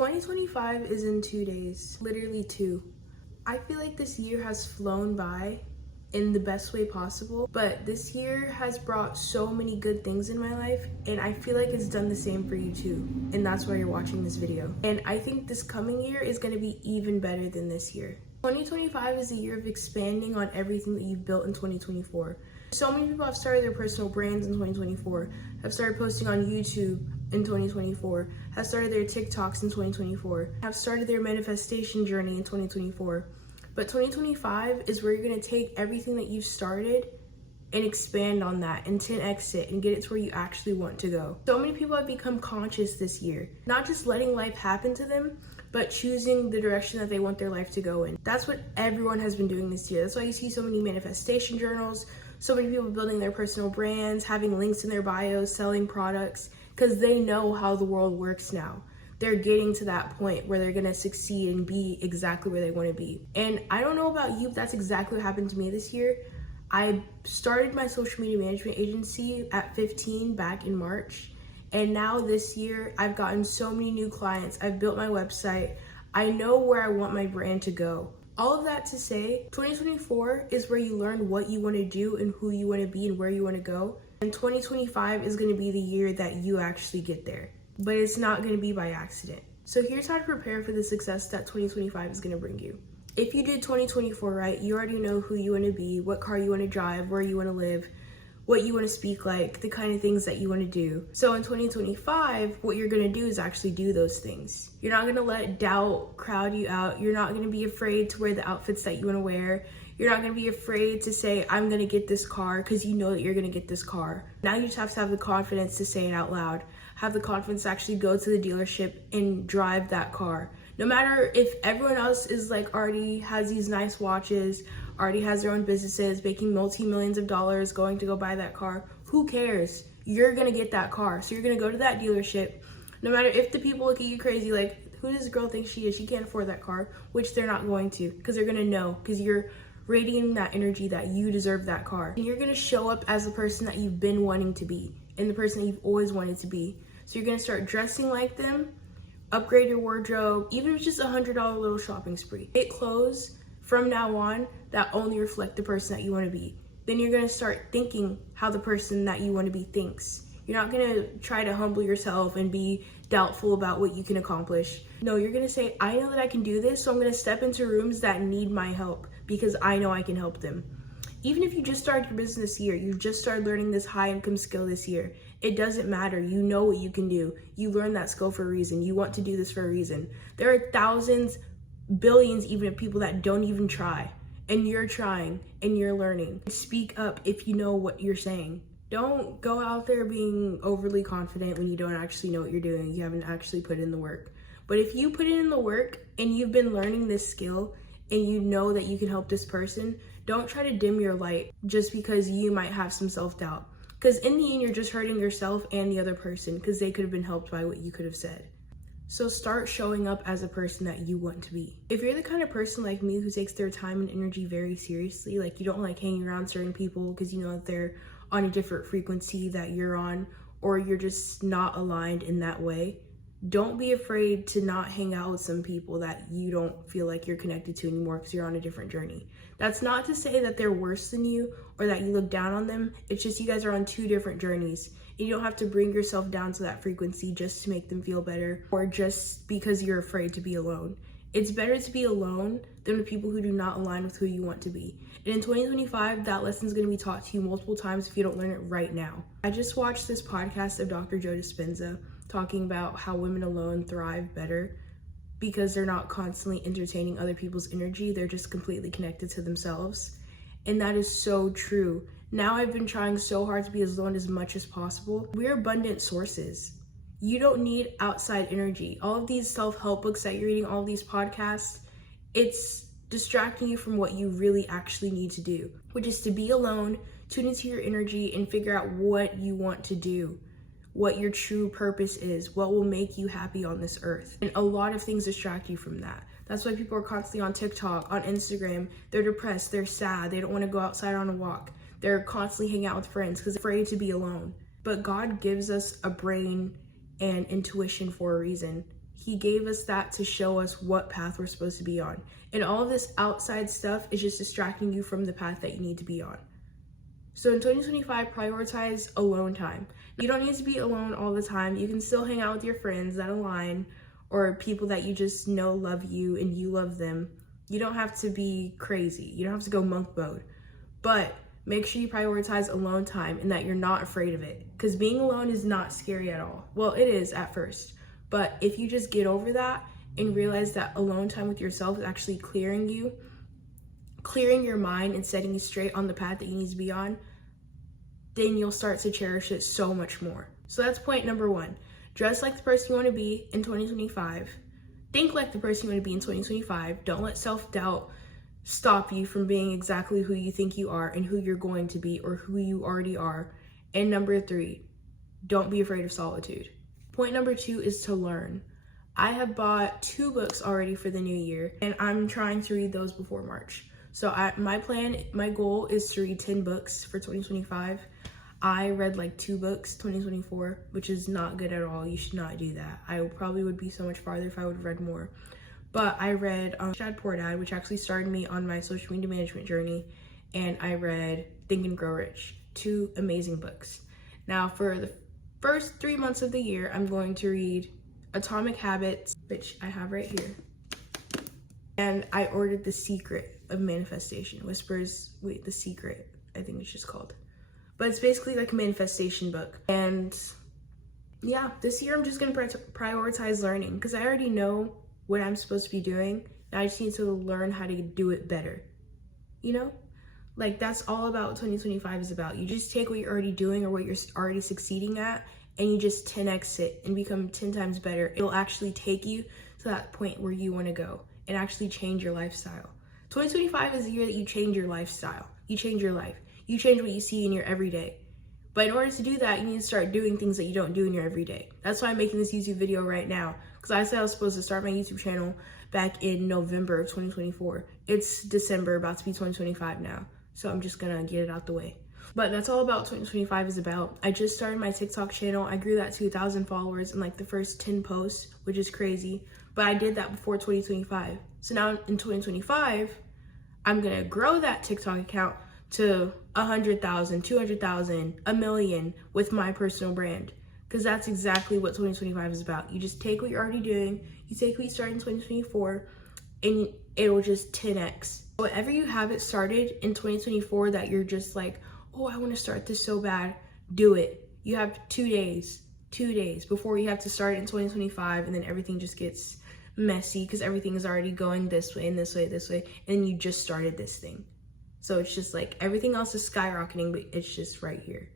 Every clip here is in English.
2025 is in 2 days, literally 2. I feel like this year has flown by in the best way possible, but this year has brought so many good things in my life, and I feel like it's done the same for you too, and that's why you're watching this video. And I think this coming year is going to be even better than this year. 2025 is a year of expanding on everything that you've built in 2024. So many people have started their personal brands in 2024, have started posting on YouTube in 2024, have started their TikToks in 2024, have started their manifestation journey in 2024. But 2025 is where you're going to take everything that you've started and expand on that and 10x it and get it to where you actually want to go. So many people have become conscious this year, not just letting life happen to them, but choosing the direction that they want their life to go in. That's what everyone has been doing this year. That's why you see so many manifestation journals, so many people building their personal brands, having links in their bios, selling products, because they know how the world works now. They're getting to that point where they're gonna succeed and be exactly where they wanna be. And I don't know about you, but that's exactly what happened to me this year. I started my social media management agency at 15 back in March. And now this year, I've gotten so many new clients. I've built my website. I know where I want my brand to go. All of that to say, 2024 is where you learn what you want to do and who you want to be and where you want to go. And 2025 is going to be the year that you actually get there. But it's not going to be by accident. So here's how to prepare for the success that 2025 is going to bring you. If you did 2024 right, you already know who you want to be, what car you want to drive, where you want to live, what you want to speak like, the kind of things that you want to do. So in 2025, what you're going to do is actually do those things. You're not going to let doubt crowd you out. You're not going to be afraid to wear the outfits that you want to wear. You're not going to be afraid to say, I'm going to get this car, because you know that you're going to get this car. Now you just have to have the confidence to say it out loud. Have the confidence to actually go to the dealership and drive that car. No matter if everyone else is like already has these nice watches, already has their own businesses, making multi-millions of dollars, going to go buy that car, who cares? You're gonna get that car. So you're gonna go to that dealership. No matter if the people look at you crazy, like, who does this girl think she is? She can't afford that car, which they're not going to, because they're gonna know, because you're radiating that energy that you deserve that car. And you're gonna show up as the person that you've been wanting to be and the person that you've always wanted to be. So you're gonna start dressing like them, upgrade your wardrobe, even if it's just $100 little shopping spree. Get clothes from now on that only reflect the person that you want to be. Then you're going to start thinking how the person that you want to be thinks. You're not going to try to humble yourself and be doubtful about what you can accomplish. No, you're going to say, I know that I can do this, so I'm going to step into rooms that need my help because I know I can help them. Even if you just started your business this year, you just started learning this high income skill this year, it doesn't matter. You know what you can do. You learned that skill for a reason. You want to do this for a reason. There are thousands, billions even of people that don't even try, and you're trying and you're learning. Speak up if you know what you're saying. Don't go out there being overly confident when you don't actually know what you're doing. You haven't actually put in the work. But if you put in the work and you've been learning this skill and you know that you can help this person, don't try to dim your light just because you might have some self-doubt. Because in the end, you're just hurting yourself and the other person because they could have been helped by what you could have said. So start showing up as a person that you want to be. If you're the kind of person like me who takes their time and energy very seriously, like you don't like hanging around certain people because you know that they're on a different frequency that you're on, or you're just not aligned in that way, don't be afraid to not hang out with some people that you don't feel like you're connected to anymore because you're on a different journey. That's not to say that they're worse than you or that you look down on them. It's just you guys are on two different journeys. And you don't have to bring yourself down to that frequency just to make them feel better or just because you're afraid to be alone. It's better to be alone than with people who do not align with who you want to be. And in 2025, that lesson is going to be taught to you multiple times if you don't learn it right now. I just watched this podcast of Dr. Joe Dispenza talking about how women alone thrive better because they're not constantly entertaining other people's energy. They're just completely connected to themselves. And that is so true. Now I've been trying so hard to be as alone as much as possible. We're abundant sources. You don't need outside energy. All of these self-help books that you're reading, all of these podcasts, it's distracting you from what you really actually need to do, which is to be alone, tune into your energy, and figure out what you want to do, what your true purpose is, what will make you happy on this earth. And a lot of things distract you from that. That's why people are constantly on TikTok, on Instagram. They're depressed, they're sad, they don't want to go outside on a walk. They're constantly hanging out with friends because they're afraid to be alone. But God gives us a brain and intuition for a reason. He gave us that to show us what path we're supposed to be on. And all of this outside stuff is just distracting you from the path that you need to be on. So in 2025, prioritize alone time. You don't need to be alone all the time. You can still hang out with your friends that align, or people that you just know love you and you love them. You don't have to be crazy. You don't have to go monk mode. But make sure you prioritize alone time and that you're not afraid of it. Because being alone is not scary at all. Well, it is at first. But if you just get over that and realize that alone time with yourself is actually clearing your mind and setting you straight on the path that you need to be on, then you'll start to cherish it so much more. So that's point number 1. Dress like the person you want to be in 2025. Think like the person you want to be in 2025. Don't let self-doubt stop you from being exactly who you think you are and who you're going to be or who you already are. And number 3, don't be afraid of solitude. Point number 2 is to learn. I have bought 2 books already for the new year, and I'm trying to read those before March. So my goal is to read 10 books for 2025. I read like 2 books 2024, which is not good at all. You should not do that. I probably would be so much farther if I would have read more. But I read Dad Poor Dad, which actually started me on my social media management journey, and I read Think and Grow Rich, 2 amazing books. Now for the first 3 months of the year, I'm going to read Atomic Habits, which I have right here. And I ordered The Secret of Manifestation. The Secret, I think it's just called. But it's basically like a manifestation book. And yeah, this year I'm just gonna prioritize learning because I already know what I'm supposed to be doing. Now I just need to learn how to do it better. You know? Like that's all about what 2025 is about. You just take what you're already doing or what you're already succeeding at and you just 10x it and become 10 times better. It'll actually take you to that point where you want to go and actually change your lifestyle. 2025 is the year that you change your lifestyle. You change your life. You change what you see in your everyday. But in order to do that, you need to start doing things that you don't do in your everyday. That's why I'm making this YouTube video right now. Because I said I was supposed to start my YouTube channel back in November of 2024. It's December, about to be 2025 now. So I'm just gonna get it out the way. But that's all about 2025 is about. I just started my TikTok channel. I grew that to 1,000 followers in like the first 10 posts, which is crazy. But I did that before 2025. So now in 2025, I'm gonna grow that TikTok account to 100,000, 200,000, 1 million with my personal brand. Because that's exactly what 2025 is about. You just take what you're already doing, you take what you started in 2024, and it'll just 10x. Whatever you have it started in 2024 that you're just like, oh, I want to start this so bad, do it. You have 2 days before you have to start it in 2025, and then everything just gets messy because everything is already going this way and this way, and you just started this thing. So it's just like everything else is skyrocketing, but it's just right here.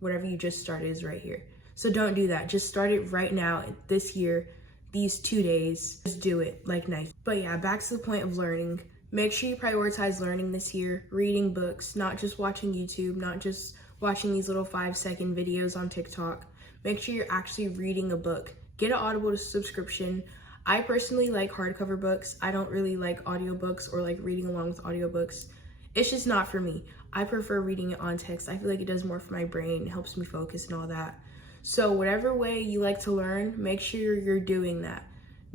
Whatever you just started is right here. So don't do that. Just start it right now, this year, these 2 days. Just do it like nice. But yeah, back to the point of learning. Make sure you prioritize learning this year, reading books, not just watching YouTube, not just watching these little 5-second videos on TikTok. Make sure you're actually reading a book. Get an Audible subscription. I personally like hardcover books. I don't really like audiobooks or like reading along with audiobooks. It's just not for me. I prefer reading it on text. I feel like it does more for my brain, it helps me focus and all that. So whatever way you like to learn, make sure you're doing that.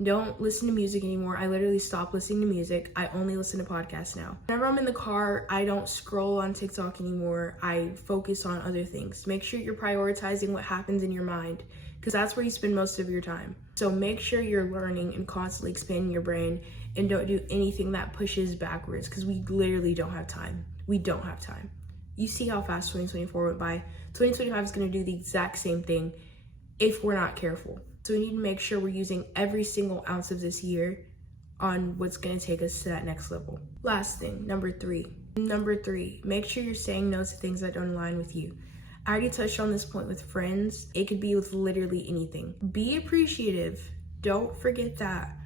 Don't listen to music anymore. I literally stopped listening to music. I only listen to podcasts now. Whenever I'm in the car, I don't scroll on TikTok anymore. I focus on other things. Make sure you're prioritizing what happens in your mind because that's where you spend most of your time. So make sure you're learning and constantly expanding your brain and don't do anything that pushes backwards because we literally don't have time. We don't have time. You see how fast 2024 went by. 2025 is going to do the exact same thing if we're not careful. So we need to make sure we're using every single ounce of this year on what's going to take us to that next level. Last thing, number three, make sure you're saying no to things that don't align with you. I already touched on this point with friends. It could be with literally anything. Be appreciative. Don't forget that.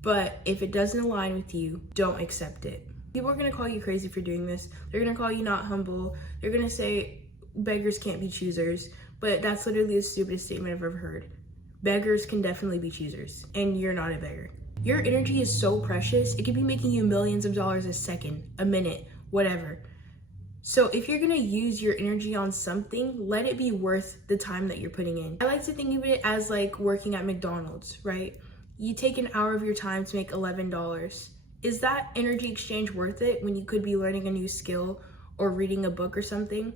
But if it doesn't align with you, don't accept it. People are going to call you crazy for doing this. They're going to call you not humble. They're going to say beggars can't be choosers. But that's literally the stupidest statement I've ever heard. Beggars can definitely be choosers, and you're not a beggar. Your energy is so precious. It could be making you millions of dollars a second, a minute, whatever. So if you're gonna use your energy on something, let it be worth the time that you're putting in. I like to think of it as like working at McDonald's, right? You take an hour of your time to make $11. Is that energy exchange worth it when you could be learning a new skill or reading a book or something?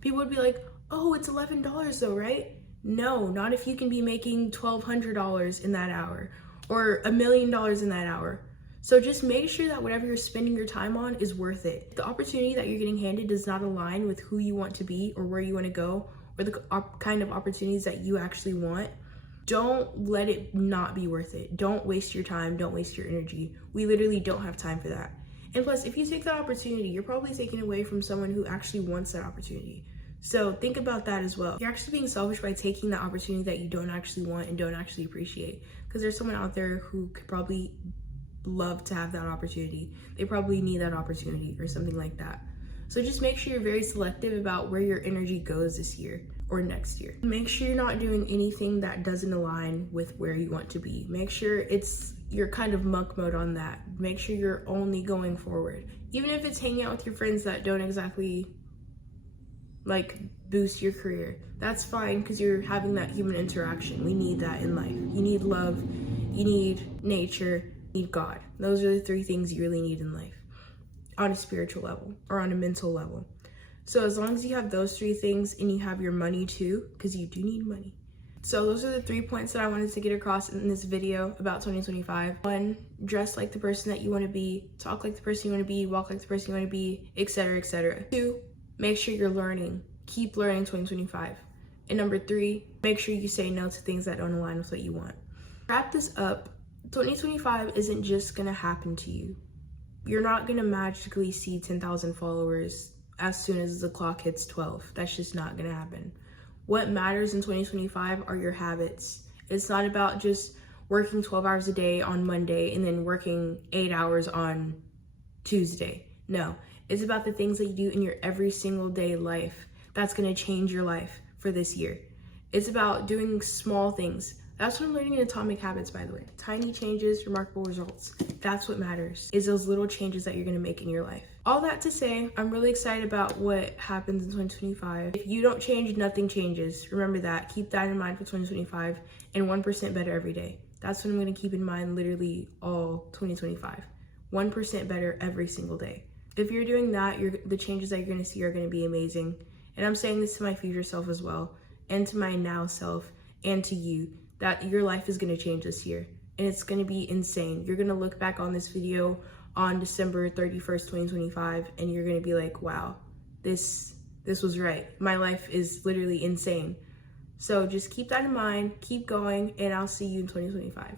People would be like, oh, it's $11 though, right? No, not if you can be making $1,200 in that hour or $1 million in that hour. So just make sure that whatever you're spending your time on is worth it. If the opportunity that you're getting handed does not align with who you want to be or where you want to go or the kind of opportunities that you actually want, don't let it not be worth it. Don't waste your time. Don't waste your energy. We literally don't have time for that. And plus, if you take that opportunity, you're probably taking away from someone who actually wants that opportunity. So think about that as well. You're actually being selfish by taking that opportunity that you don't actually want and don't actually appreciate. Because there's someone out there who could probably love to have that opportunity. They probably need that opportunity or something like that. So just make sure you're very selective about where your energy goes this year or next year. Make sure you're not doing anything that doesn't align with where you want to be. Make sure you're kind of monk mode on that. Make sure you're only going forward. Even if it's hanging out with your friends that don't exactly like boost your career, that's fine because you're having that human interaction. We need that in life. You need love, you need nature, you need God. Those are the three things you really need in life on a spiritual level or on a mental level. So as long as you have those three things and you have your money too, because you do need money. So those are the 3 points that I wanted to get across in this video about 2025. 1, dress like the person that you want to be, talk like the person you want to be, walk like the person you want to be, etc., etc. 2, make sure you're learning. Keep learning 2025. And number 3, make sure you say no to things that don't align with what you want. Wrap this up. 2025 isn't just gonna happen to you. You're not gonna magically see 10,000 followers as soon as the clock hits 12. That's just not gonna happen. What matters in 2025 are your habits. It's not about just working 12 hours a day on Monday and then working 8 hours on Tuesday. No, it's about the things that you do in your every single day life that's gonna change your life for this year. It's about doing small things. That's what I'm learning in Atomic Habits, by the way. Tiny changes, remarkable results. That's what matters, is those little changes that you're gonna make in your life. All that to say, I'm really excited about what happens in 2025. If you don't change, nothing changes. Remember that. Keep that in mind for 2025 and 1% better every day. That's what I'm gonna keep in mind literally all 2025. 1% better every single day. If you're doing that, the changes that you're gonna see are gonna be amazing. And I'm saying this to my future self as well, and to my now self, and to you, that your life is gonna change this year. And it's gonna be insane. You're gonna look back on this video on December 31st, 2025, and you're gonna be like, wow, this was right. My life is literally insane. So just keep that in mind, keep going, and I'll see you in 2025.